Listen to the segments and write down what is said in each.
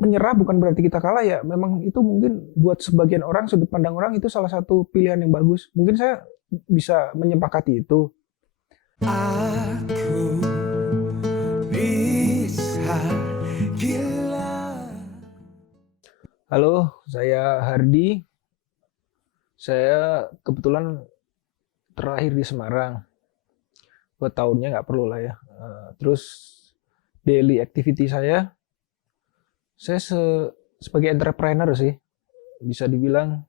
menyerah bukan berarti kita kalah ya. Memang itu mungkin buat sebagian orang, sudut pandang orang itu salah satu pilihan yang bagus. Mungkin saya bisa menyepakati itu. Aku bisa gila. Halo, saya Hardi. Saya kebetulan terlahir di Semarang. Buat tahunnya nggak perlu lah ya. Terus daily activity saya sebagai entrepreneur sih. Bisa dibilang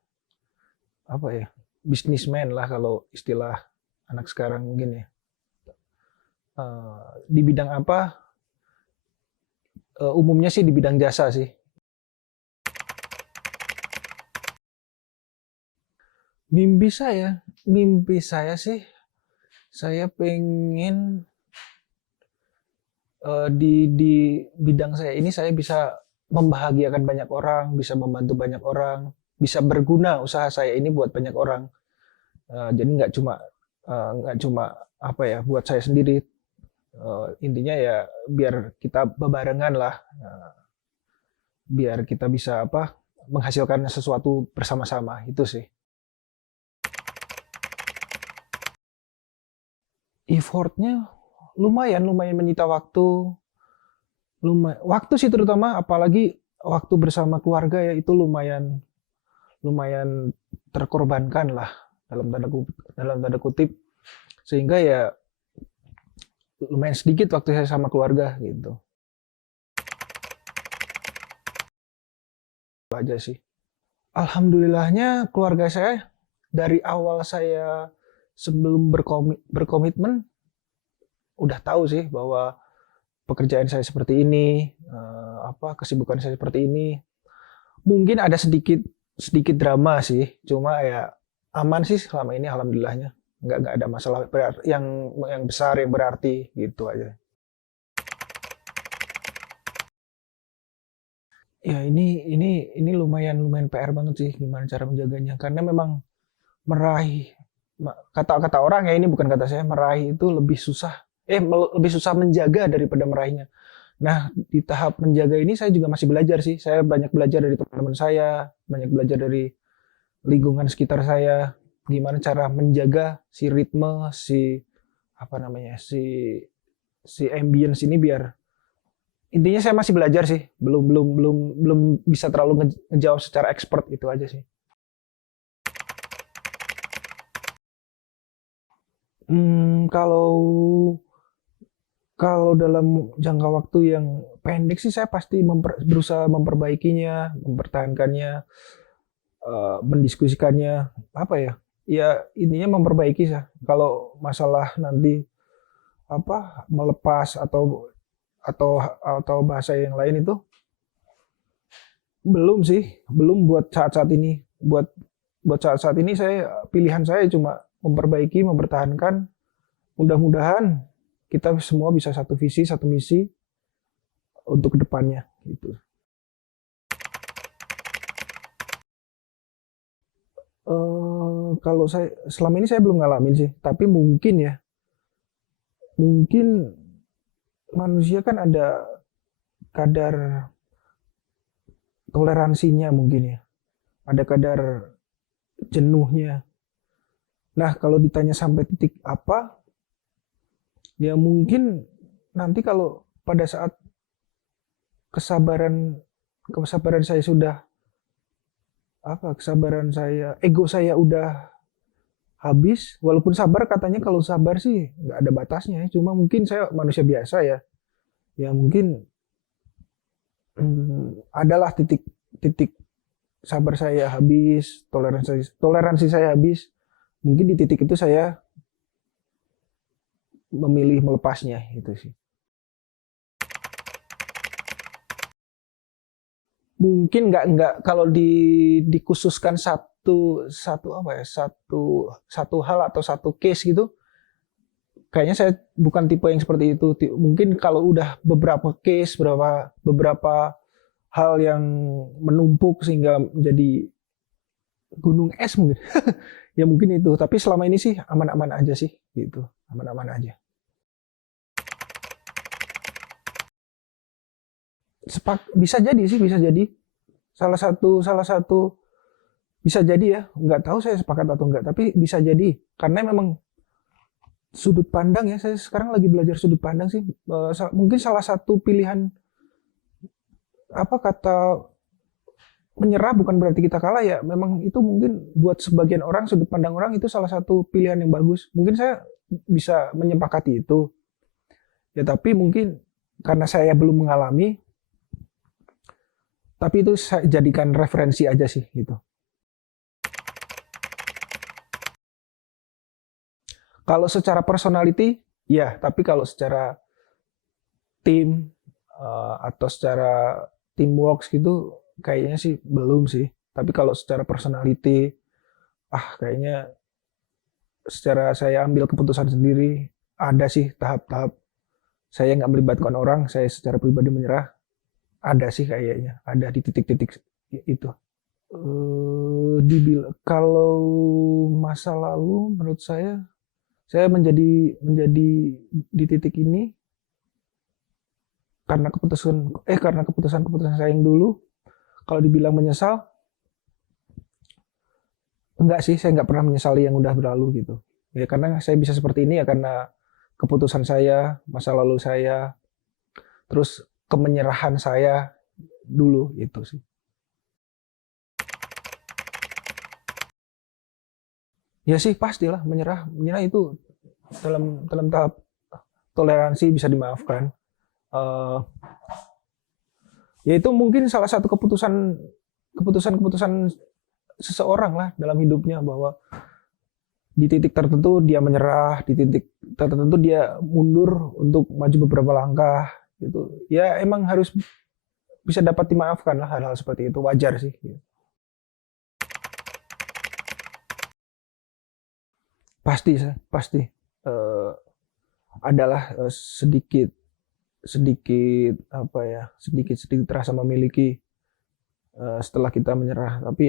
apa ya, businessman lah kalau istilah anak sekarang mungkin ya. Di bidang apa? Umumnya sih di bidang jasa sih. Mimpi saya sih, saya pengen di bidang saya ini saya bisa membahagiakan banyak orang, bisa membantu banyak orang, bisa berguna usaha saya ini buat banyak orang. Jadi nggak cuma apa ya buat saya sendiri. Intinya ya biar kita bebarengan lah, biar kita bisa apa menghasilkan sesuatu bersama-sama itu sih. Effortnya lumayan menyita waktu, waktu sih terutama apalagi waktu bersama keluarga ya itu lumayan lumayan terkorbankan lah dalam tanda kutip sehingga ya lumayan sedikit waktu saya sama keluarga gitu aja sih. Alhamdulillahnya keluarga saya dari awal saya sebelum berkomitmen udah tahu sih bahwa pekerjaan saya seperti ini, kesibukan saya seperti ini. Mungkin ada sedikit sedikit drama sih, cuma ya aman sih selama ini alhamdulillahnya. Nggak ada masalah yang besar yang berarti gitu aja. Ya ini lumayan lumayan PR banget sih gimana cara menjaganya karena memang meraih kata-kata orang ya ini bukan kata saya meraih itu lebih susah menjaga daripada meraihnya. Nah, di tahap menjaga ini saya juga masih belajar sih. Saya banyak belajar dari teman-teman saya, banyak belajar dari lingkungan sekitar saya, gimana cara menjaga si ritme, si apa namanya, si ambience ini biar intinya saya masih belajar sih. Belum bisa terlalu ngejawab secara expert itu aja sih. Kalau kalau dalam jangka waktu yang pendek sih saya pasti berusaha memperbaikinya, mempertahankannya, mendiskusikannya, apa ya? Ya intinya memperbaiki sih. Kalau masalah nanti apa melepas atau bahasa yang lain itu belum sih, belum buat saat-saat ini. Buat saat-saat ini pilihan saya cuma memperbaiki, mempertahankan. Mudah-mudahan kita semua bisa satu visi, satu misi untuk kedepannya gitu. Kalau saya selama ini saya belum ngalamin sih, tapi mungkin manusia kan ada kadar toleransinya mungkin ya, ada kadar jenuhnya. Nah kalau ditanya sampai titik apa, ya mungkin nanti kalau pada saat kesabaran kesabaran saya sudah ego saya udah habis, walaupun sabar katanya kalau sabar sih nggak ada batasnya ya. Cuma mungkin saya manusia biasa ya, ya mungkin adalah titik sabar saya habis, toleransi saya habis. Mungkin di titik itu saya memilih melepasnya itu sih. Mungkin nggak kalau dikhususkan satu satu apa ya satu hal atau satu case gitu kayaknya saya bukan tipe yang seperti itu. Mungkin kalau udah beberapa case beberapa hal yang menumpuk sehingga menjadi gunung es mungkin ya mungkin itu, tapi selama ini sih aman-aman aja sih gitu, aman-aman aja. Bisa jadi sih, bisa jadi. Salah satu bisa jadi ya. Nggak tahu saya sepakat atau enggak, tapi bisa jadi. Karena memang sudut pandang ya. Saya sekarang lagi belajar sudut pandang sih. Mungkin salah satu pilihan apa kata menyerah bukan berarti kita kalah ya. Memang itu mungkin buat sebagian orang sudut pandang orang itu salah satu pilihan yang bagus. Mungkin saya bisa menyepakati itu. Ya tapi mungkin karena saya belum mengalami, tapi itu saya jadikan referensi aja sih gitu. Kalau secara personality, ya. Tapi kalau secara tim atau secara teamwork gitu, kayaknya sih belum sih. Tapi kalau secara personality, kayaknya secara saya ambil keputusan sendiri, ada sih tahap-tahap saya nggak melibatkan orang, saya secara pribadi menyerah. Ada sih kayaknya, ada di titik-titik itu. Kalau masa lalu, menurut saya menjadi di titik ini karena keputusan saya yang dulu. Kalau dibilang menyesal, enggak sih, saya nggak pernah menyesali yang udah berlalu gitu. Ya karena saya bisa seperti ini ya karena keputusan saya, masa lalu saya, terus kemenyerahan saya dulu itu sih. Ya sih pastilah menyerah itu dalam tahap toleransi bisa dimaafkan. Ya itu mungkin salah satu keputusan seseorang lah dalam hidupnya, bahwa di titik tertentu dia menyerah, di titik tertentu dia mundur untuk maju beberapa langkah gitu. Ya emang harus bisa dapat dimaafkan lah hal-hal seperti itu, wajar sih. Pasti adalah sedikit rasa memiliki setelah kita menyerah. Tapi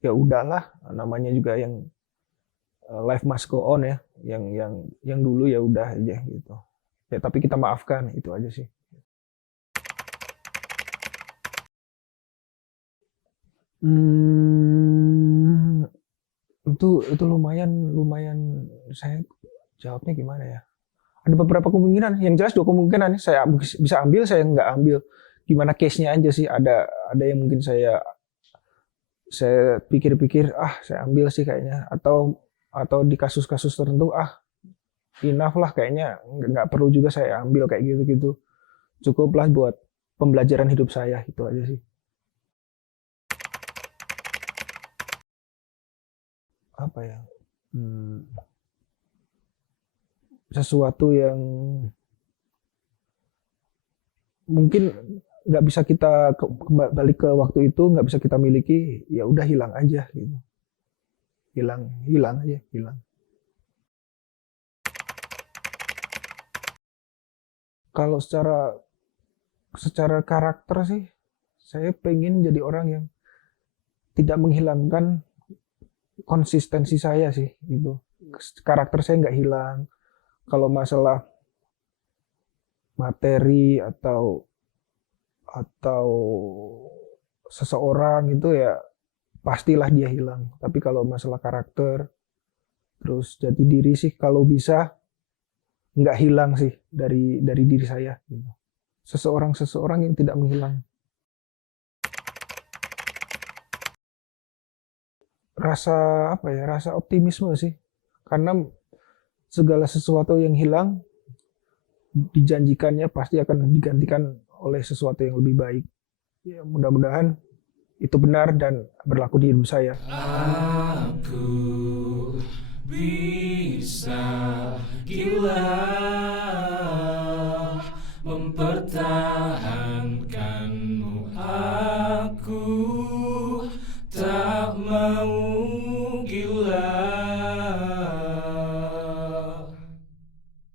ya udahlah, namanya juga yang life must go on ya. Yang dulu ya udah aja gitu. Ya tapi kita maafkan, itu aja sih. Itu lumayan saya jawabnya gimana ya? Ada beberapa kemungkinan. Yang jelas 2 kemungkinan. Saya bisa ambil, saya nggak ambil. Gimana case-nya aja sih. Ada yang mungkin saya pikir-pikir, saya ambil sih kayaknya. Atau di kasus-kasus tertentu, enough lah kayaknya. Nggak perlu juga saya ambil kayak gitu-gitu. Cukuplah buat pembelajaran hidup saya. Itu aja sih. Apa ya? Sesuatu yang mungkin nggak bisa kita balik ke waktu itu, nggak bisa kita miliki, ya udah hilang aja gitu. Hilang aja, hilang. Kalau secara karakter sih, saya pengen jadi orang yang tidak menghilangkan konsistensi saya sih gitu. Karakter saya nggak hilang. Kalau masalah materi atau seseorang itu ya pastilah dia hilang. Tapi kalau masalah karakter terus jati diri sih, kalau bisa nggak hilang sih dari diri saya gitu. Seseorang yang tidak menghilang. Rasa optimisme sih, karena segala sesuatu yang hilang dijanjikannya pasti akan digantikan oleh sesuatu yang lebih baik. Ya, mudah-mudahan itu benar dan berlaku di hidup saya. Aku bisa gila.